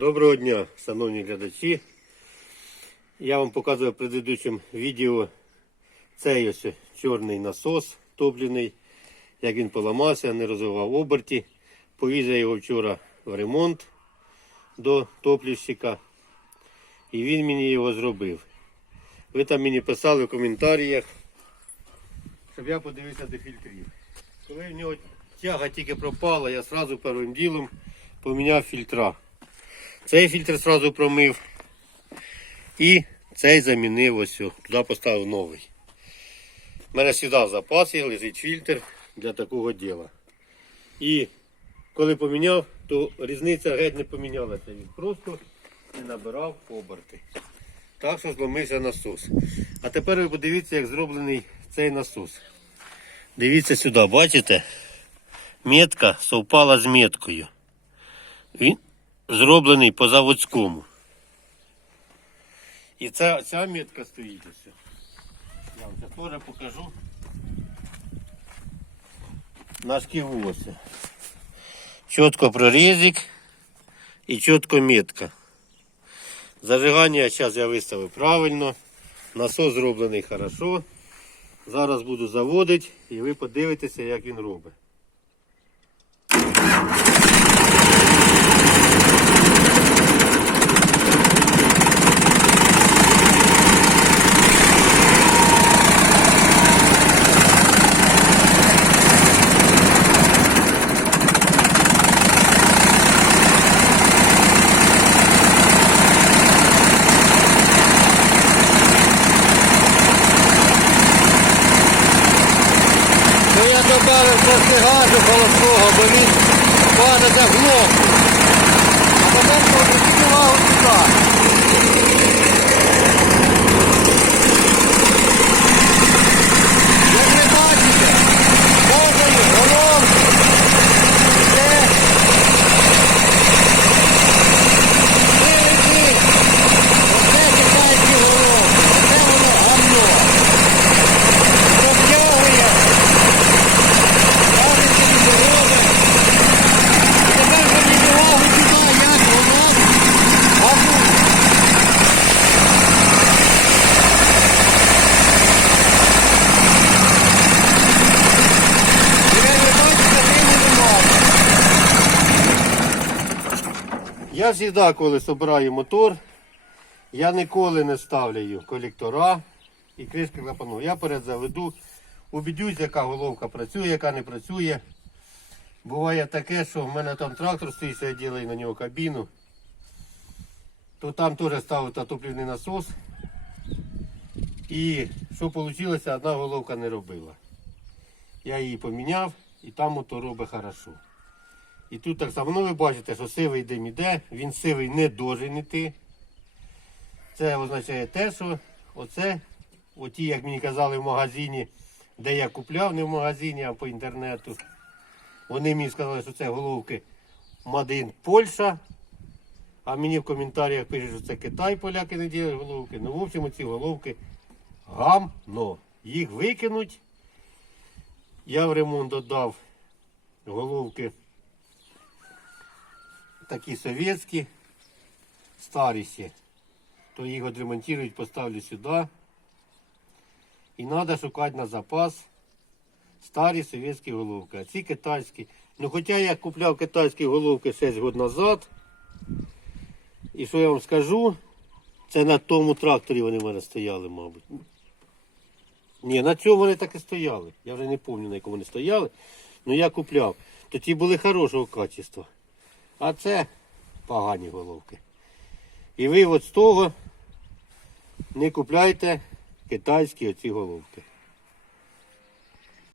Доброго дня, шановні глядачі. Я вам показував в предыдущому відео цей ось чорний насос топливний, як він поламався, не розвивав оберті. Повіз я його вчора в ремонт до топлівщика. І він мені його зробив. Ви там мені писали в коментарях, щоб я подивився до фільтрів. Коли в нього тяга тільки пропала, я одразу першим ділом поміняв фільтра. Цей фільтр одразу промив. І цей замінив ось, туди поставив новий. У мене завжди в запасі лежить фільтр для такого діла. І коли поміняв, то різниця геть не помінялася. Він просто не набирав оберти. Так що зломився насос. А тепер ви подивіться, як зроблений цей насос. Дивіться сюди, бачите? Метка совпала з меткою. Він зроблений по заводському. І ця, ця метка стоїть ось. Я вам це теж покажу. На шківося. Чітко прорізик і чітко метка. Зажигання зараз я виставив правильно. Насос зроблений хорошо. Зараз буду заводити і ви подивитеся, як він робить. Добавив трохи газу холодного, бо він падає заглох. А потім увагу туди. Як ви бачите, повної головки. Це вилетить. Оце китайські головки. Оце воно гамно. Протягує. Бачите, він робить. І тепер зверніть увагу сюди, як воно гамує. Я завжди, коли збираю мотор, я ніколи не ставлю колектора і кришки клапану. Я перед заведу, убедюсь, яка головка працює, яка не працює. Буває таке, що в мене там трактор стоїть, що я ділаю на нього кабіну. То там теж ставив топливний насос. І що вийшло, одна головка не робила. Я її поміняв і там мотор робить хорошо. І тут так само ну, ви бачите, що сивий дим іде, він сивий не должен іти. Це означає те, що оце, оті, як мені казали в магазині, де я купляв, не в магазині, а по інтернету. Вони мені сказали, що це головки Мадин Польща. А мені в коментарях пишуть, що це Китай, поляки не ділять головки. Ну, в общем, ці головки гамно. Їх викинуть. Я в ремонт додав головки такі совєтські, старі. То їх відремонтують, поставлю сюди. І треба шукати на запас старі совєтські головки. А ці китайські. Ну хоча я купляв китайські головки 6 років назад. І що я вам скажу, це на тому тракторі вони в мене стояли, мабуть. Ні, на цьому вони так і стояли. Я вже не пам'ятаю, на якому вони стояли. Ну я купляв. То ті були хорошого качества. А це погані головки. І ви от з того не купляйте китайські оці головки.